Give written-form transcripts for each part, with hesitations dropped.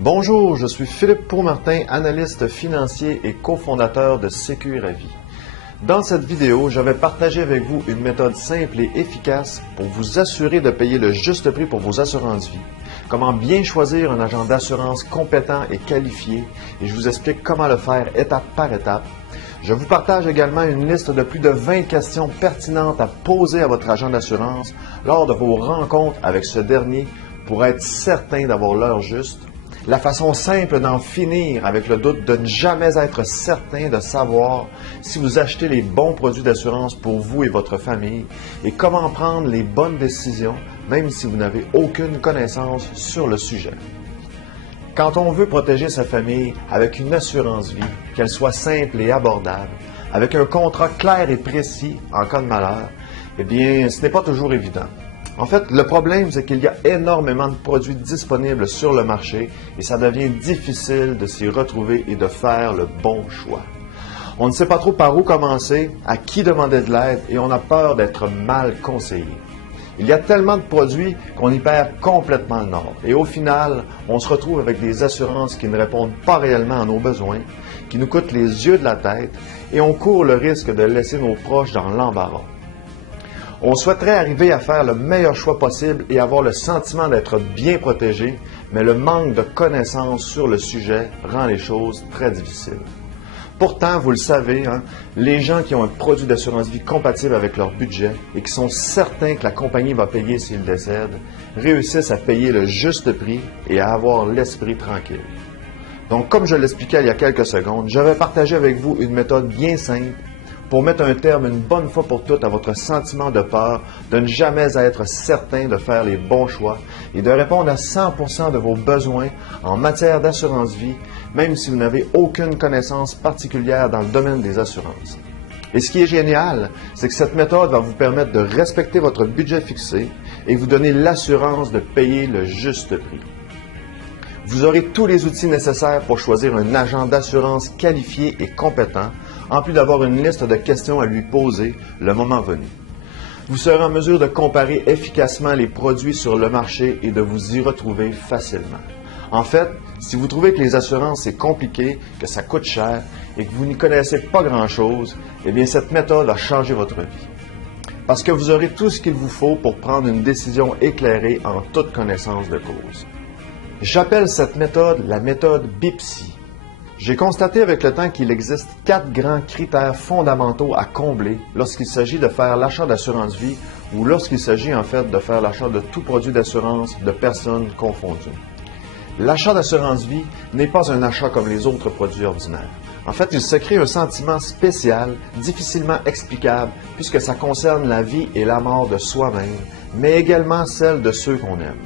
Bonjour, je suis Philippe Pourmartin, analyste financier et cofondateur de Sécuravis. Dans cette vidéo, je vais partager avec vous une méthode simple et efficace pour vous assurer de payer le juste prix pour vos assurances-vie, comment bien choisir un agent d'assurance compétent et qualifié, et je vous explique comment le faire étape par étape. Je vous partage également une liste de plus de 20 questions pertinentes à poser à votre agent d'assurance lors de vos rencontres avec ce dernier pour être certain d'avoir l'heure juste. La façon simple d'en finir avec le doute de ne jamais être certain de savoir si vous achetez les bons produits d'assurance pour vous et votre famille et comment prendre les bonnes décisions même si vous n'avez aucune connaissance sur le sujet. Quand on veut protéger sa famille avec une assurance vie, qu'elle soit simple et abordable, avec un contrat clair et précis en cas de malheur, eh bien, ce n'est pas toujours évident. En fait, le problème, c'est qu'il y a énormément de produits disponibles sur le marché et ça devient difficile de s'y retrouver et de faire le bon choix. On ne sait pas trop par où commencer, à qui demander de l'aide et on a peur d'être mal conseillé. Il y a tellement de produits qu'on y perd complètement le nord et au final, on se retrouve avec des assurances qui ne répondent pas réellement à nos besoins, qui nous coûtent les yeux de la tête et on court le risque de laisser nos proches dans l'embarras. On souhaiterait arriver à faire le meilleur choix possible et avoir le sentiment d'être bien protégé, mais le manque de connaissances sur le sujet rend les choses très difficiles. Pourtant, vous le savez, les gens qui ont un produit d'assurance vie compatible avec leur budget et qui sont certains que la compagnie va payer s'ils décèdent, réussissent à payer le juste prix et à avoir l'esprit tranquille. Donc, comme je l'expliquais il y a quelques secondes, je vais partager avec vous une méthode bien simple pour mettre un terme une bonne fois pour toutes à votre sentiment de peur, de ne jamais être certain de faire les bons choix et de répondre à 100% de vos besoins en matière d'assurance vie, même si vous n'avez aucune connaissance particulière dans le domaine des assurances. Et ce qui est génial, c'est que cette méthode va vous permettre de respecter votre budget fixé et vous donner l'assurance de payer le juste prix. Vous aurez tous les outils nécessaires pour choisir un agent d'assurance qualifié et compétent, en plus d'avoir une liste de questions à lui poser le moment venu. Vous serez en mesure de comparer efficacement les produits sur le marché et de vous y retrouver facilement. En fait, si vous trouvez que les assurances c'est compliqué, que ça coûte cher et que vous n'y connaissez pas grand-chose, eh bien cette méthode va changer votre vie. Parce que vous aurez tout ce qu'il vous faut pour prendre une décision éclairée en toute connaissance de cause. J'appelle cette méthode la méthode BIPSI. J'ai constaté avec le temps qu'il existe 4 grands critères fondamentaux à combler lorsqu'il s'agit de faire l'achat d'assurance vie ou lorsqu'il s'agit en fait de faire l'achat de tout produit d'assurance de personnes confondues. L'achat d'assurance vie n'est pas un achat comme les autres produits ordinaires. En fait, il se crée un sentiment spécial, difficilement explicable, puisque ça concerne la vie et la mort de soi-même, mais également celle de ceux qu'on aime.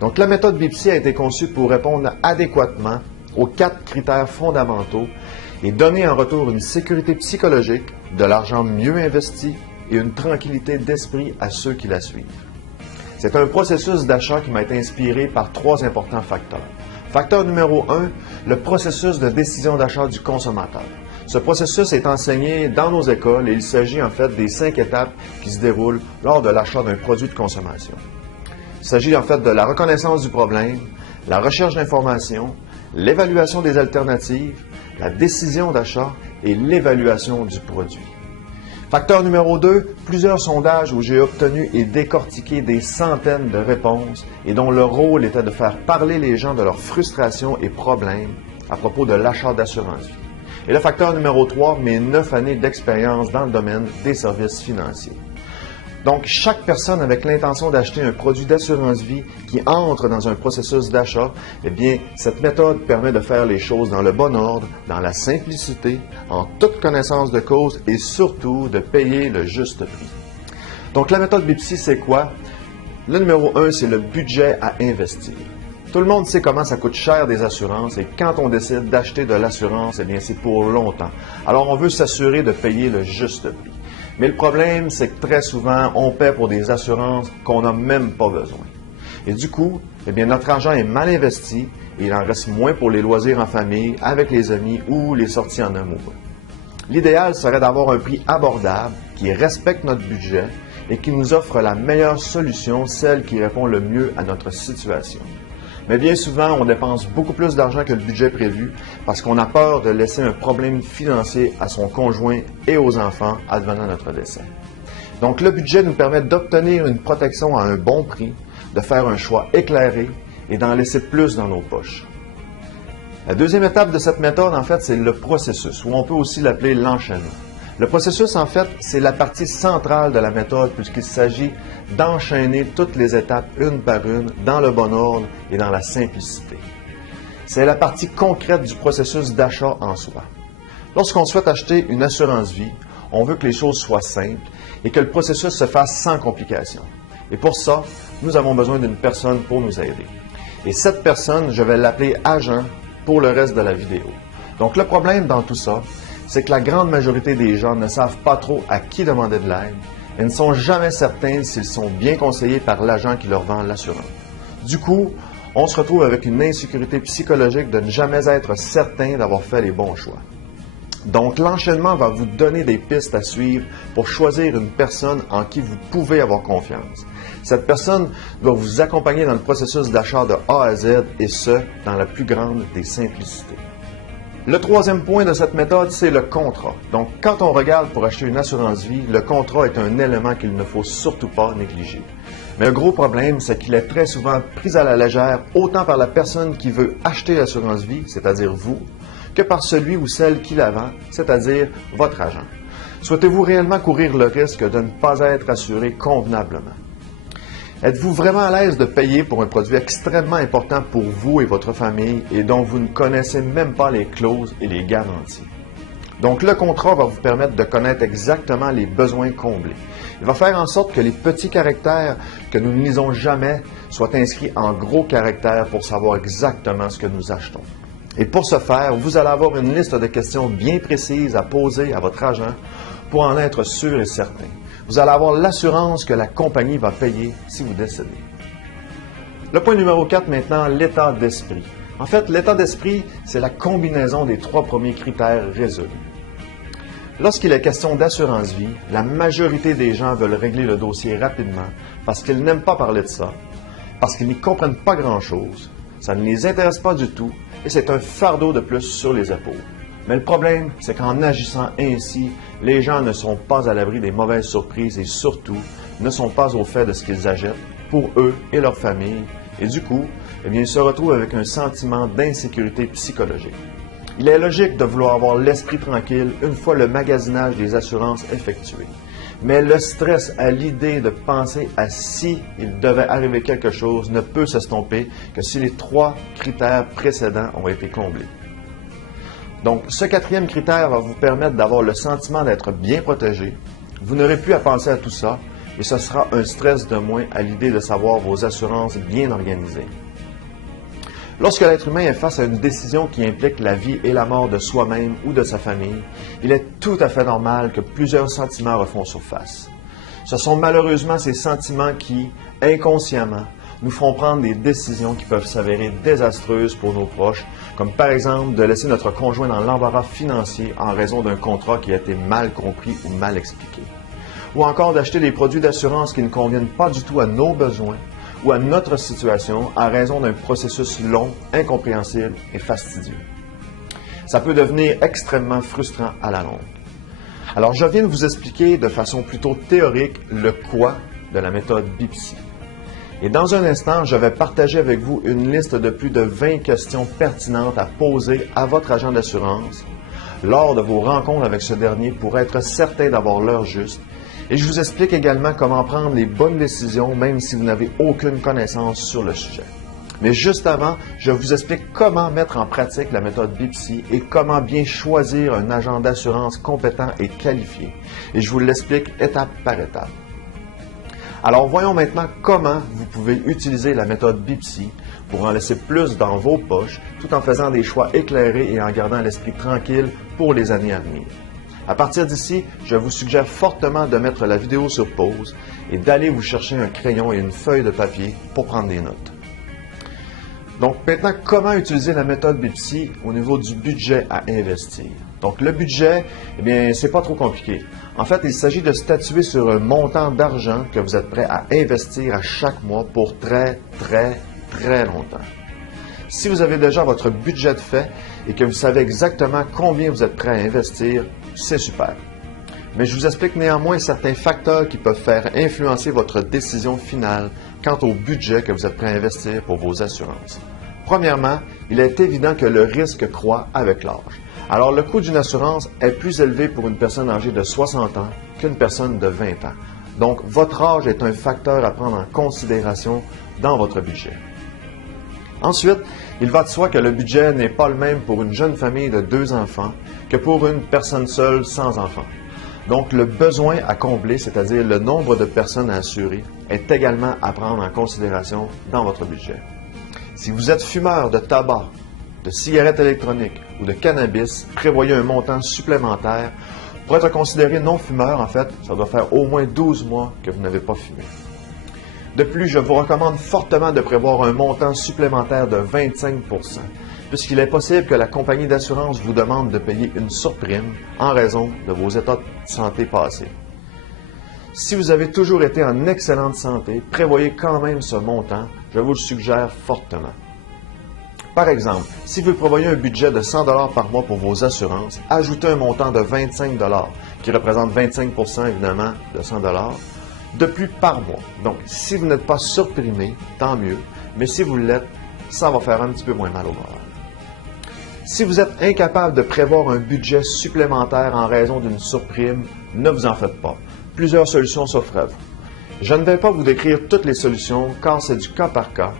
Donc, la méthode BIPSI a été conçue pour répondre adéquatement aux 4 critères fondamentaux et donner en retour une sécurité psychologique, de l'argent mieux investi et une tranquillité d'esprit à ceux qui la suivent. C'est un processus d'achat qui m'a été inspiré par 3 importants facteurs. Facteur numéro 1, le processus de décision d'achat du consommateur. Ce processus est enseigné dans nos écoles et il s'agit en fait des 5 étapes qui se déroulent lors de l'achat d'un produit de consommation. Il s'agit en fait de la reconnaissance du problème, la recherche d'informations, l'évaluation des alternatives, la décision d'achat et l'évaluation du produit. Facteur numéro 2, plusieurs sondages où j'ai obtenu et décortiqué des centaines de réponses et dont le rôle était de faire parler les gens de leurs frustrations et problèmes à propos de l'achat d'assurance vie. Et le facteur numéro 3, mes 9 années d'expérience dans le domaine des services financiers. Donc, chaque personne avec l'intention d'acheter un produit d'assurance vie qui entre dans un processus d'achat, eh bien, cette méthode permet de faire les choses dans le bon ordre, dans la simplicité, en toute connaissance de cause et surtout de payer le juste prix. Donc, la méthode BIPSI, c'est quoi? Le numéro 1, c'est le budget à investir. Tout le monde sait comment ça coûte cher des assurances et quand on décide d'acheter de l'assurance, eh bien, c'est pour longtemps. Alors, on veut s'assurer de payer le juste prix. Mais le problème, c'est que très souvent, on paie pour des assurances qu'on n'a même pas besoin. Et du coup, eh bien, notre argent est mal investi et il en reste moins pour les loisirs en famille, avec les amis ou les sorties en amoureux. L'idéal serait d'avoir un prix abordable qui respecte notre budget et qui nous offre la meilleure solution, celle qui répond le mieux à notre situation. Mais bien souvent, on dépense beaucoup plus d'argent que le budget prévu parce qu'on a peur de laisser un problème financier à son conjoint et aux enfants advenant notre décès. Donc, le budget nous permet d'obtenir une protection à un bon prix, de faire un choix éclairé et d'en laisser plus dans nos poches. La deuxième étape de cette méthode, en fait, c'est le processus, ou on peut aussi l'appeler l'enchaînement. Le processus, en fait, c'est la partie centrale de la méthode puisqu'il s'agit d'enchaîner toutes les étapes une par une, dans le bon ordre et dans la simplicité. C'est la partie concrète du processus d'achat en soi. Lorsqu'on souhaite acheter une assurance vie, on veut que les choses soient simples et que le processus se fasse sans complications. Et pour ça, nous avons besoin d'une personne pour nous aider. Et cette personne, je vais l'appeler agent pour le reste de la vidéo. Donc le problème dans tout ça, c'est que la grande majorité des gens ne savent pas trop à qui demander de l'aide et ne sont jamais certains s'ils sont bien conseillés par l'agent qui leur vend l'assurance. Du coup, on se retrouve avec une insécurité psychologique de ne jamais être certain d'avoir fait les bons choix. Donc, l'enchaînement va vous donner des pistes à suivre pour choisir une personne en qui vous pouvez avoir confiance. Cette personne doit vous accompagner dans le processus d'achat de A à Z et ce, dans la plus grande des simplicités. Le troisième point de cette méthode, c'est le contrat. Donc, quand on regarde pour acheter une assurance vie, le contrat est un élément qu'il ne faut surtout pas négliger. Mais le gros problème, c'est qu'il est très souvent pris à la légère, autant par la personne qui veut acheter l'assurance vie, c'est-à-dire vous, que par celui ou celle qui la vend, c'est-à-dire votre agent. Souhaitez-vous réellement courir le risque de ne pas être assuré convenablement? Êtes-vous vraiment à l'aise de payer pour un produit extrêmement important pour vous et votre famille et dont vous ne connaissez même pas les clauses et les garanties? Donc, le contrat va vous permettre de connaître exactement les besoins comblés. Il va faire en sorte que les petits caractères que nous ne lisons jamais soient inscrits en gros caractères pour savoir exactement ce que nous achetons. Et pour ce faire, vous allez avoir une liste de questions bien précises à poser à votre agent pour en être sûr et certain. Vous allez avoir l'assurance que la compagnie va payer si vous décédez. Le point numéro 4 maintenant, l'état d'esprit. En fait, l'état d'esprit, c'est la combinaison des trois premiers critères résolus. Lorsqu'il est question d'assurance vie, la majorité des gens veulent régler le dossier rapidement parce qu'ils n'aiment pas parler de ça, parce qu'ils n'y comprennent pas grand-chose, ça ne les intéresse pas du tout et c'est un fardeau de plus sur les épaules. Mais le problème, c'est qu'en agissant ainsi, les gens ne sont pas à l'abri des mauvaises surprises et surtout ne sont pas au fait de ce qu'ils achètent pour eux et leur famille et du coup, ils se retrouvent avec un sentiment d'insécurité psychologique. Il est logique de vouloir avoir l'esprit tranquille une fois le magasinage des assurances effectué. Mais le stress à l'idée de penser à si il devait arriver quelque chose ne peut s'estomper que si les trois critères précédents ont été comblés. Donc, ce quatrième critère va vous permettre d'avoir le sentiment d'être bien protégé. Vous n'aurez plus à penser à tout ça et ce sera un stress de moins à l'idée de savoir vos assurances bien organisées. Lorsque l'être humain est face à une décision qui implique la vie et la mort de soi-même ou de sa famille, il est tout à fait normal que plusieurs sentiments refont surface. Ce sont malheureusement ces sentiments qui, inconsciemment, nous font prendre des décisions qui peuvent s'avérer désastreuses pour nos proches, comme par exemple de laisser notre conjoint dans l'embarras financier en raison d'un contrat qui a été mal compris ou mal expliqué. Ou encore d'acheter des produits d'assurance qui ne conviennent pas du tout à nos besoins ou à notre situation en raison d'un processus long, incompréhensible et fastidieux. Ça peut devenir extrêmement frustrant à la longue. Alors, je viens de vous expliquer de façon plutôt théorique le quoi de la méthode BIPSI. Et dans un instant, je vais partager avec vous une liste de plus de 20 questions pertinentes à poser à votre agent d'assurance lors de vos rencontres avec ce dernier pour être certain d'avoir l'heure juste. Et je vous explique également comment prendre les bonnes décisions même si vous n'avez aucune connaissance sur le sujet. Mais juste avant, je vous explique comment mettre en pratique la méthode BIPSI et comment bien choisir un agent d'assurance compétent et qualifié. Et je vous l'explique étape par étape. Alors voyons maintenant comment vous pouvez utiliser la méthode BIPSI pour en laisser plus dans vos poches tout en faisant des choix éclairés et en gardant l'esprit tranquille pour les années à venir. À partir d'ici, je vous suggère fortement de mettre la vidéo sur pause et d'aller vous chercher un crayon et une feuille de papier pour prendre des notes. Donc maintenant, comment utiliser la méthode BIPSI au niveau du budget à investir? Donc le budget, eh bien, c'est pas trop compliqué. En fait, il s'agit de statuer sur un montant d'argent que vous êtes prêt à investir à chaque mois pour très longtemps. Si vous avez déjà votre budget de fait et que vous savez exactement combien vous êtes prêt à investir, c'est super. Mais je vous explique néanmoins certains facteurs qui peuvent faire influencer votre décision finale quant au budget que vous êtes prêt à investir pour vos assurances. Premièrement, il est évident que le risque croît avec l'âge. Alors, le coût d'une assurance est plus élevé pour une personne âgée de 60 ans qu'une personne de 20 ans. Donc, votre âge est un facteur à prendre en considération dans votre budget. Ensuite, il va de soi que le budget n'est pas le même pour une jeune famille de 2 enfants que pour une personne seule sans enfants. Donc, le besoin à combler, c'est-à-dire le nombre de personnes à assurer, est également à prendre en considération dans votre budget. Si vous êtes fumeur de tabac, de cigarettes électroniques ou de cannabis, prévoyez un montant supplémentaire. Pour être considéré non-fumeur, en fait, ça doit faire au moins 12 mois que vous n'avez pas fumé. De plus, je vous recommande fortement de prévoir un montant supplémentaire de 25 %, puisqu'il est possible que la compagnie d'assurance vous demande de payer une surprime en raison de vos états de santé passés. Si vous avez toujours été en excellente santé, prévoyez quand même ce montant, je vous le suggère fortement. Par exemple, si vous prévoyez un budget de 100 $ par mois pour vos assurances, ajoutez un montant de 25 $, qui représente 25 % évidemment de 100 $ de plus par mois. Donc, si vous n'êtes pas surprimé, tant mieux, mais si vous l'êtes, ça va faire un petit peu moins mal au moral. Si vous êtes incapable de prévoir un budget supplémentaire en raison d'une surprime, ne vous en faites pas. Plusieurs solutions s'offrent à vous. Je ne vais pas vous décrire toutes les solutions car c'est du cas par cas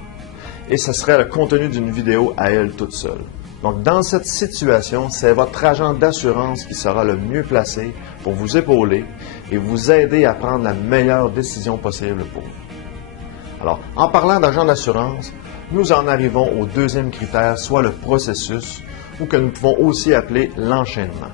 et ce serait le contenu d'une vidéo à elle toute seule. Donc, dans cette situation, c'est votre agent d'assurance qui sera le mieux placé pour vous épauler et vous aider à prendre la meilleure décision possible pour vous. Alors, en parlant d'agent d'assurance, nous en arrivons au deuxième critère, soit le processus, ou que nous pouvons aussi appeler l'enchaînement.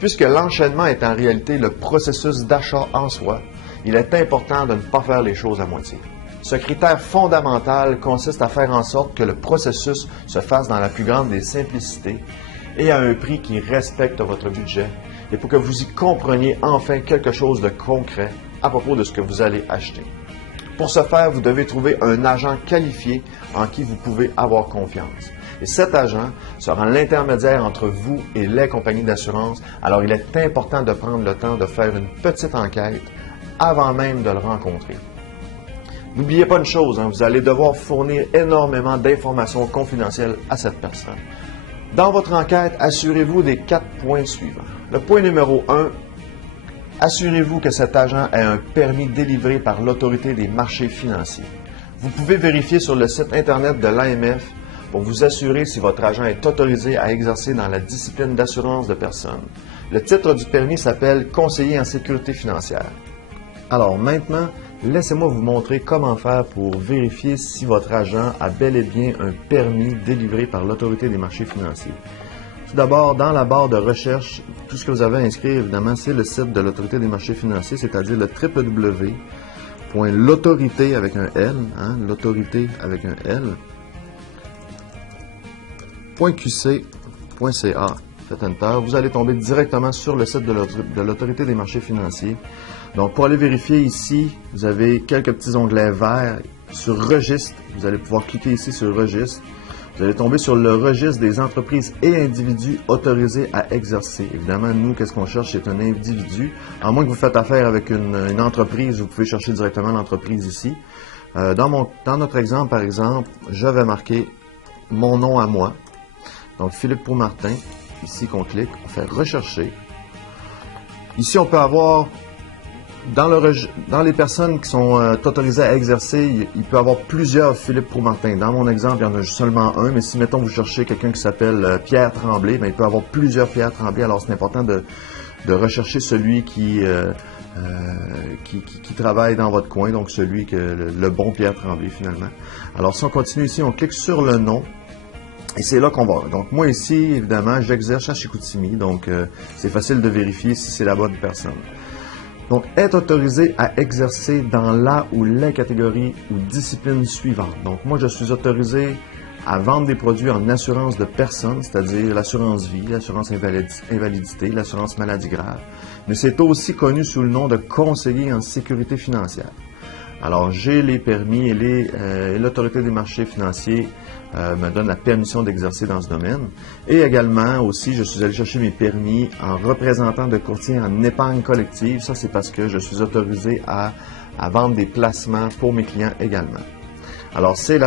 Puisque l'enchaînement est en réalité le processus d'achat en soi, il est important de ne pas faire les choses à moitié. Ce critère fondamental consiste à faire en sorte que le processus se fasse dans la plus grande des simplicités et à un prix qui respecte votre budget et pour que vous y compreniez enfin quelque chose de concret à propos de ce que vous allez acheter. Pour ce faire, vous devez trouver un agent qualifié en qui vous pouvez avoir confiance. Et cet agent sera l'intermédiaire entre vous et les compagnies d'assurance, alors il est important de prendre le temps de faire une petite enquête avant même de le rencontrer. N'oubliez pas une chose, vous allez devoir fournir énormément d'informations confidentielles à cette personne. Dans votre enquête, assurez-vous des 4 points suivants. Le point numéro 1, assurez-vous que cet agent ait un permis délivré par l'Autorité des marchés financiers. Vous pouvez vérifier sur le site Internet de l'AMF pour vous assurer si votre agent est autorisé à exercer dans la discipline d'assurance de personnes. Le titre du permis s'appelle « Conseiller en sécurité financière ». Alors maintenant, laissez-moi vous montrer comment faire pour vérifier si votre agent a bel et bien un permis délivré par l'Autorité des marchés financiers. Tout d'abord, dans la barre de recherche, tout ce que vous avez à inscrire, évidemment, c'est le site de l'Autorité des marchés financiers, c'est-à-dire le www.l'autorité avec un L, l'autorité avec un L, .qc.ca. Faites Enter. Vous allez tomber directement sur le site de l'Autorité des marchés financiers. Donc, pour aller vérifier ici, vous avez quelques petits onglets verts sur Registre. Vous allez pouvoir cliquer ici sur Registre. Vous allez tomber sur le registre des entreprises et individus autorisés à exercer. Évidemment, nous, qu'est-ce qu'on cherche? C'est un individu. À moins que vous faites affaire avec une entreprise, vous pouvez chercher directement l'entreprise ici. Dans notre exemple, par exemple, je vais marquer mon nom à moi. Donc, Philippe Pourmartin. Ici qu'on clique, on fait rechercher. Ici, on peut avoir, dans les personnes qui sont autorisées à exercer, il peut y avoir plusieurs Philippe Pourmartin. Dans mon exemple, il y en a seulement un, mais si, mettons, vous cherchez quelqu'un qui s'appelle Pierre Tremblay, il peut y avoir plusieurs Pierre Tremblay. Alors, c'est important de rechercher celui qui travaille dans votre coin, donc celui que le bon Pierre Tremblay, finalement. Alors, si on continue ici, on clique sur le nom. Et c'est là qu'on va. Donc, moi ici, évidemment, j'exerce à Chicoutimi, donc c'est facile de vérifier si c'est la bonne personne. Donc, être autorisé à exercer dans la ou les catégories ou disciplines suivantes. Donc, moi, je suis autorisé à vendre des produits en assurance de personnes, c'est-à-dire l'assurance vie, l'assurance invalidité, l'assurance maladie grave. Mais c'est aussi connu sous le nom de conseiller en sécurité financière. Alors, j'ai les permis et l'Autorité des marchés financiers me donne la permission d'exercer dans ce domaine. Et également, aussi, je suis allé chercher mes permis en représentant de courtier en épargne collective. Ça, c'est parce que je suis autorisé à vendre des placements pour mes clients également. Alors, c'est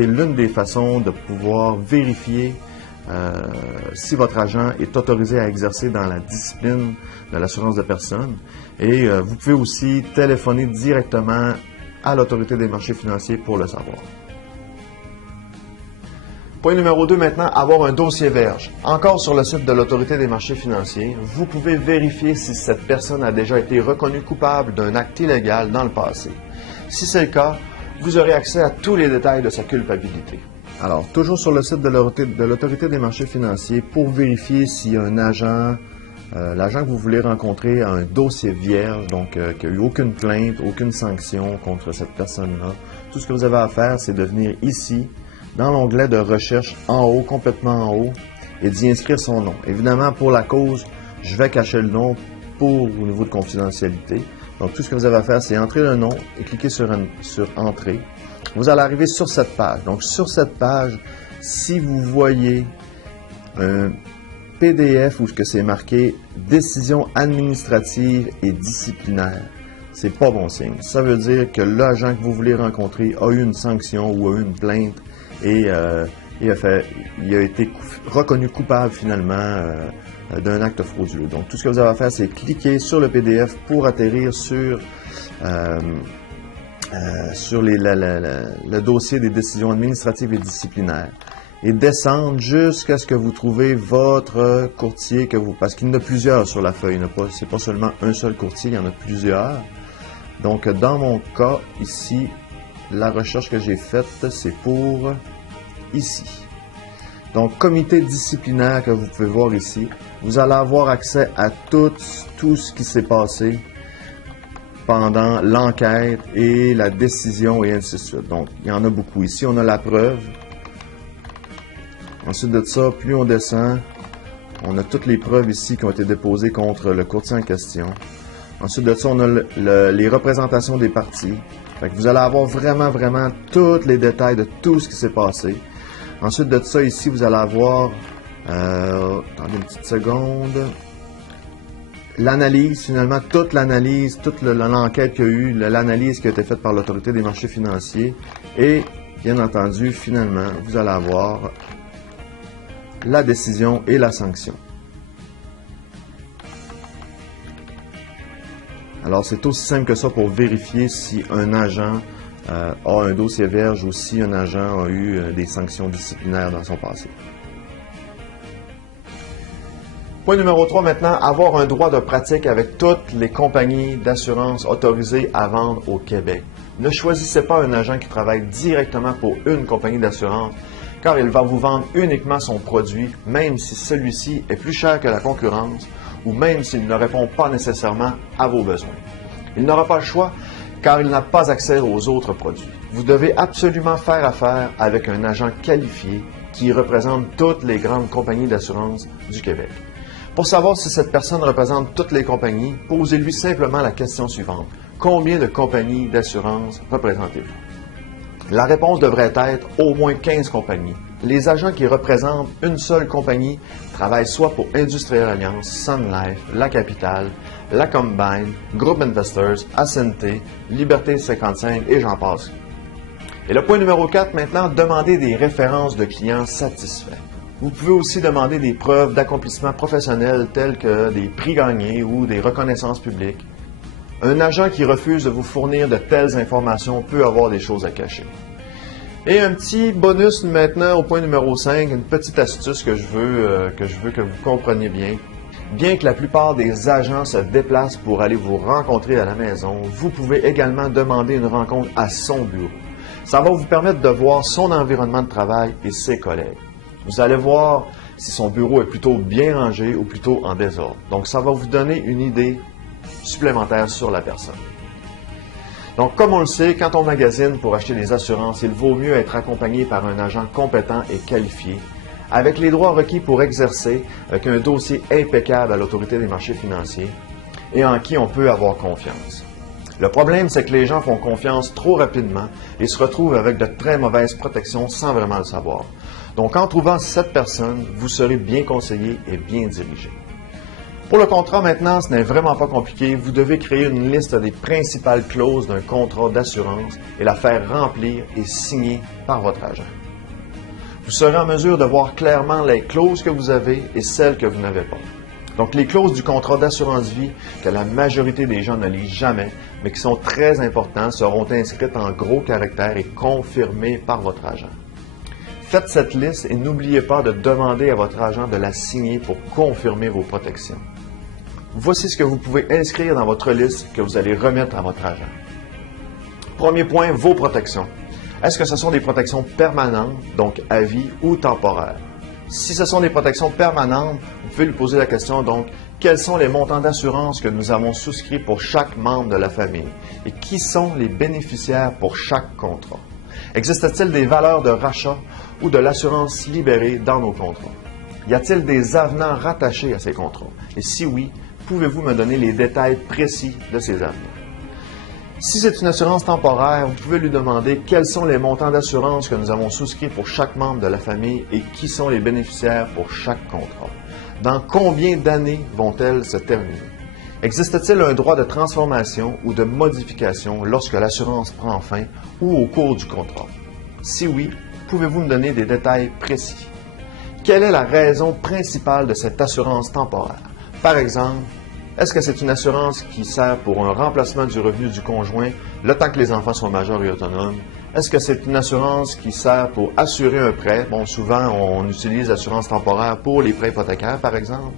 l'une des façons de pouvoir vérifier si votre agent est autorisé à exercer dans la discipline de l'assurance de personnes. Et vous pouvez aussi téléphoner directement à l'Autorité des marchés financiers pour le savoir. Point numéro 2 maintenant, avoir un dossier vierge. Encore sur le site de l'Autorité des marchés financiers, vous pouvez vérifier si cette personne a déjà été reconnue coupable d'un acte illégal dans le passé. Si c'est le cas, vous aurez accès à tous les détails de sa culpabilité. Alors, toujours sur le site de l'Autorité des marchés financiers, pour vérifier si un agent, l'agent que vous voulez rencontrer a un dossier vierge, donc qu'il n'y a eu aucune plainte, aucune sanction contre cette personne-là, tout ce que vous avez à faire, c'est de venir ici, dans l'onglet de recherche en haut, complètement en haut, et d'y inscrire son nom. Évidemment, pour la cause, je vais cacher le nom au niveau de confidentialité. Donc, tout ce que vous avez à faire, c'est entrer le nom et cliquer sur Entrée. Vous allez arriver sur cette page. Donc, sur cette page, si vous voyez un PDF où c'est marqué « Décision administrative et disciplinaire », c'est pas bon signe. Ça veut dire que l'agent que vous voulez rencontrer a eu une sanction ou a eu une plainte et il a été reconnu coupable finalement d'un acte frauduleux. Donc, tout ce que vous avez à faire, c'est cliquer sur le PDF pour atterrir sur le dossier des décisions administratives et disciplinaires et descendre jusqu'à ce que vous trouvez votre courtier parce qu'il y en a plusieurs sur la feuille. C'est pas seulement un seul courtier, il y en a plusieurs. Donc, dans mon cas, ici, la recherche que j'ai faite, c'est pour ici. Donc, comité disciplinaire que vous pouvez voir ici, vous allez avoir accès à tout ce qui s'est passé pendant l'enquête et la décision et ainsi de suite. Donc, il y en a beaucoup. Ici, on a la preuve. Ensuite de ça, plus on descend, on a toutes les preuves ici qui ont été déposées contre le courtier en question. Ensuite de ça, on a les représentations des parties. Fait que vous allez avoir vraiment tous les détails de tout ce qui s'est passé. Ensuite de ça, ici, vous allez avoir, attendez une petite seconde, l'analyse, finalement, toute l'analyse, toute l'enquête qu'il y a eu, l'analyse qui a été faite par l'Autorité des marchés financiers. Et, bien entendu, finalement, vous allez avoir la décision et la sanction. Alors, c'est aussi simple que ça pour vérifier si un agent a un dossier vierge ou si un agent a eu des sanctions disciplinaires dans son passé. Point numéro 3 maintenant, avoir un droit de pratique avec toutes les compagnies d'assurance autorisées à vendre au Québec. Ne choisissez pas un agent qui travaille directement pour une compagnie d'assurance, car il va vous vendre uniquement son produit, même si celui-ci est plus cher que la concurrence, ou même s'il ne répond pas nécessairement à vos besoins. Il n'aura pas le choix, car il n'a pas accès aux autres produits. Vous devez absolument faire affaire avec un agent qualifié qui représente toutes les grandes compagnies d'assurance du Québec. Pour savoir si cette personne représente toutes les compagnies, posez-lui simplement la question suivante. Combien de compagnies d'assurance représentez-vous? La réponse devrait être au moins 15 compagnies. Les agents qui représentent une seule compagnie travaillent soit pour Industrial Alliance, Sun Life, La Capitale, La Combine, Group Investors, Ascente, Liberté 55 et j'en passe. Et le point numéro 4 maintenant, demander des références de clients satisfaits. Vous pouvez aussi demander des preuves d'accomplissement professionnel telles que des prix gagnés ou des reconnaissances publiques. Un agent qui refuse de vous fournir de telles informations peut avoir des choses à cacher. Et un petit bonus maintenant au point numéro 5, une petite astuce que je veux que vous compreniez bien. Bien que la plupart des agents se déplacent pour aller vous rencontrer à la maison, vous pouvez également demander une rencontre à son bureau. Ça va vous permettre de voir son environnement de travail et ses collègues. Vous allez voir si son bureau est plutôt bien rangé ou plutôt en désordre. Donc, ça va vous donner une idée supplémentaire sur la personne. Donc, comme on le sait, quand on magasine pour acheter des assurances, il vaut mieux être accompagné par un agent compétent et qualifié, avec les droits requis pour exercer, avec un dossier impeccable à l'Autorité des marchés financiers et en qui on peut avoir confiance. Le problème, c'est que les gens font confiance trop rapidement et se retrouvent avec de très mauvaises protections sans vraiment le savoir. Donc, en trouvant cette personne, vous serez bien conseillé et bien dirigé. Pour le contrat maintenant, ce n'est vraiment pas compliqué. Vous devez créer une liste des principales clauses d'un contrat d'assurance et la faire remplir et signer par votre agent. Vous serez en mesure de voir clairement les clauses que vous avez et celles que vous n'avez pas. Donc, les clauses du contrat d'assurance vie que la majorité des gens ne lisent jamais, mais qui sont très importantes, seront inscrites en gros caractères et confirmées par votre agent. Faites cette liste et n'oubliez pas de demander à votre agent de la signer pour confirmer vos protections. Voici ce que vous pouvez inscrire dans votre liste que vous allez remettre à votre agent. Premier point, vos protections. Est-ce que ce sont des protections permanentes, donc à vie, ou temporaires? Si ce sont des protections permanentes, vous pouvez lui poser la question, donc, quels sont les montants d'assurance que nous avons souscrits pour chaque membre de la famille? Et qui sont les bénéficiaires pour chaque contrat? Existe-t-il des valeurs de rachat ou de l'assurance libérée dans nos contrats? Y a-t-il des avenants rattachés à ces contrats? Et si oui, pouvez-vous me donner les détails précis de ces avenants? Si c'est une assurance temporaire, vous pouvez lui demander quels sont les montants d'assurance que nous avons souscrits pour chaque membre de la famille et qui sont les bénéficiaires pour chaque contrat. Dans combien d'années vont-elles se terminer? Existe-t-il un droit de transformation ou de modification lorsque l'assurance prend fin ou au cours du contrat? Si oui, pouvez-vous me donner des détails précis? Quelle est la raison principale de cette assurance temporaire? Par exemple, est-ce que c'est une assurance qui sert pour un remplacement du revenu du conjoint le temps que les enfants sont majeurs et autonomes? Est-ce que c'est une assurance qui sert pour assurer un prêt? Bon, souvent, on utilise l'assurance temporaire pour les prêts hypothécaires, par exemple.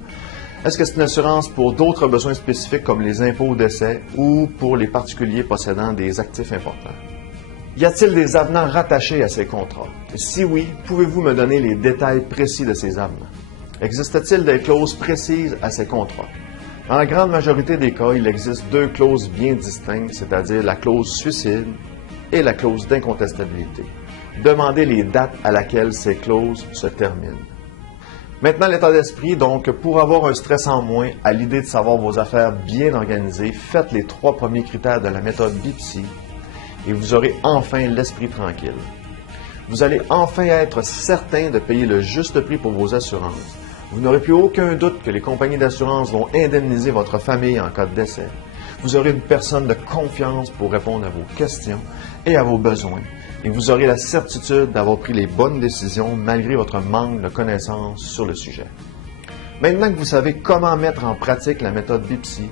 Est-ce que c'est une assurance pour d'autres besoins spécifiques comme les impôts au décès ou pour les particuliers possédant des actifs importants? Y a-t-il des avenants rattachés à ces contrats? Et si oui, pouvez-vous me donner les détails précis de ces avenants? Existe-t-il des clauses précises à ces contrats? Dans la grande majorité des cas, il existe deux clauses bien distinctes, c'est-à-dire la clause suicide et la clause d'incontestabilité. Demandez les dates à laquelle ces clauses se terminent. Maintenant, l'état d'esprit, donc, pour avoir un stress en moins à l'idée de savoir vos affaires bien organisées, faites les 3 premiers critères de la méthode BIPSI et vous aurez enfin l'esprit tranquille. Vous allez enfin être certain de payer le juste prix pour vos assurances. Vous n'aurez plus aucun doute que les compagnies d'assurance vont indemniser votre famille en cas de décès. Vous aurez une personne de confiance pour répondre à vos questions et à vos besoins. Et vous aurez la certitude d'avoir pris les bonnes décisions malgré votre manque de connaissances sur le sujet. Maintenant que vous savez comment mettre en pratique la méthode BIPSI,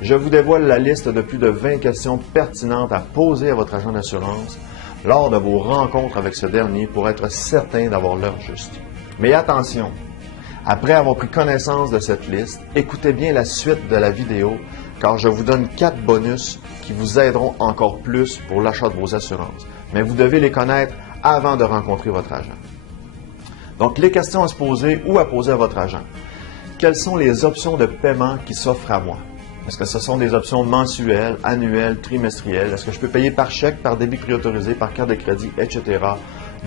je vous dévoile la liste de plus de 20 questions pertinentes à poser à votre agent d'assurance lors de vos rencontres avec ce dernier pour être certain d'avoir l'heure juste. Mais attention! Après avoir pris connaissance de cette liste, écoutez bien la suite de la vidéo car je vous donne 4 bonus qui vous aideront encore plus pour l'achat de vos assurances. Mais vous devez les connaître avant de rencontrer votre agent. Donc, les questions à se poser ou à poser à votre agent. Quelles sont les options de paiement qui s'offrent à moi? Est-ce que ce sont des options mensuelles, annuelles, trimestrielles? Est-ce que je peux payer par chèque, par débit préautorisé, par carte de crédit, etc.?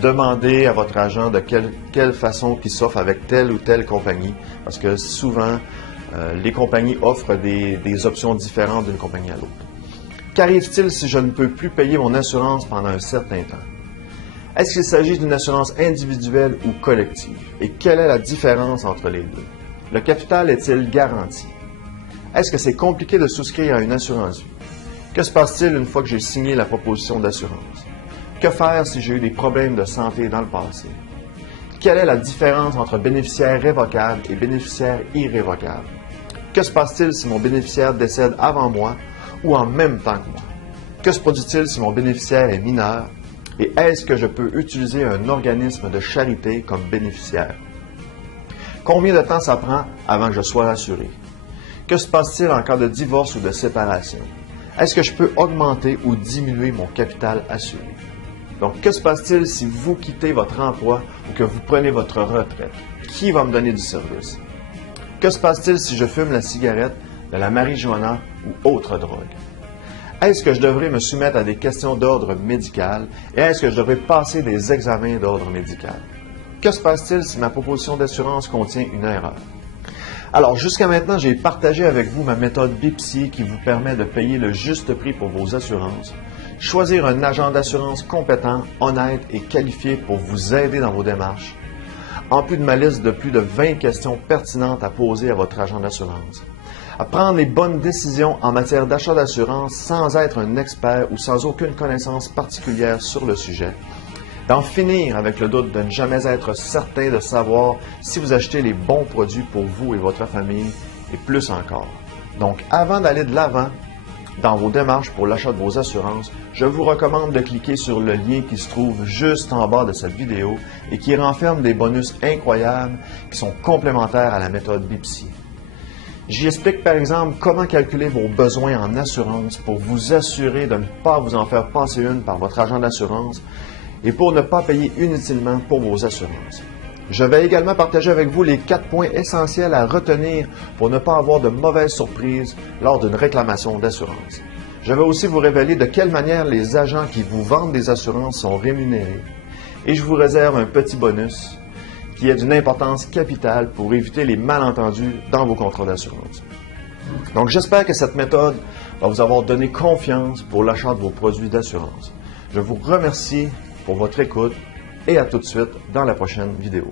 Demandez à votre agent de quelle façon il s'offre avec telle ou telle compagnie, parce que souvent, les compagnies offrent des options différentes d'une compagnie à l'autre. Qu'arrive-t-il si je ne peux plus payer mon assurance pendant un certain temps? Est-ce qu'il s'agit d'une assurance individuelle ou collective? Et quelle est la différence entre les deux? Le capital est-il garanti? Est-ce que c'est compliqué de souscrire à une assurance vie? Que se passe-t-il une fois que j'ai signé la proposition d'assurance? Que faire si j'ai eu des problèmes de santé dans le passé? Quelle est la différence entre bénéficiaire révocable et bénéficiaire irrévocable? Que se passe-t-il si mon bénéficiaire décède avant moi ou en même temps que moi? Que se produit-il si mon bénéficiaire est mineur? Et est-ce que je peux utiliser un organisme de charité comme bénéficiaire? Combien de temps ça prend avant que je sois assuré? Que se passe-t-il en cas de divorce ou de séparation? Est-ce que je peux augmenter ou diminuer mon capital assuré? Donc, que se passe-t-il si vous quittez votre emploi ou que vous prenez votre retraite? Qui va me donner du service? Que se passe-t-il si je fume la cigarette, de la marijuana ou autre drogue? Est-ce que je devrais me soumettre à des questions d'ordre médical et est-ce que je devrais passer des examens d'ordre médical? Que se passe-t-il si ma proposition d'assurance contient une erreur? Alors, jusqu'à maintenant, j'ai partagé avec vous ma méthode BIPSI qui vous permet de payer le juste prix pour vos assurances, choisir un agent d'assurance compétent, honnête et qualifié pour vous aider dans vos démarches, en plus de ma liste de plus de 20 questions pertinentes à poser à votre agent d'assurance, à prendre les bonnes décisions en matière d'achat d'assurance sans être un expert ou sans aucune connaissance particulière sur le sujet, d'en finir avec le doute de ne jamais être certain de savoir si vous achetez les bons produits pour vous et votre famille, et plus encore. Donc, avant d'aller de l'avant dans vos démarches pour l'achat de vos assurances, je vous recommande de cliquer sur le lien qui se trouve juste en bas de cette vidéo et qui renferme des bonus incroyables qui sont complémentaires à la méthode BIPSI. J'y explique par exemple comment calculer vos besoins en assurance pour vous assurer de ne pas vous en faire passer une par votre agent d'assurance et pour ne pas payer inutilement pour vos assurances. Je vais également partager avec vous les 4 points essentiels à retenir pour ne pas avoir de mauvaises surprises lors d'une réclamation d'assurance. Je vais aussi vous révéler de quelle manière les agents qui vous vendent des assurances sont rémunérés. Et je vous réserve un petit bonus qui est d'une importance capitale pour éviter les malentendus dans vos contrats d'assurance. Donc j'espère que cette méthode va vous avoir donné confiance pour l'achat de vos produits d'assurance. Je vous remercie pour votre écoute et à tout de suite dans la prochaine vidéo.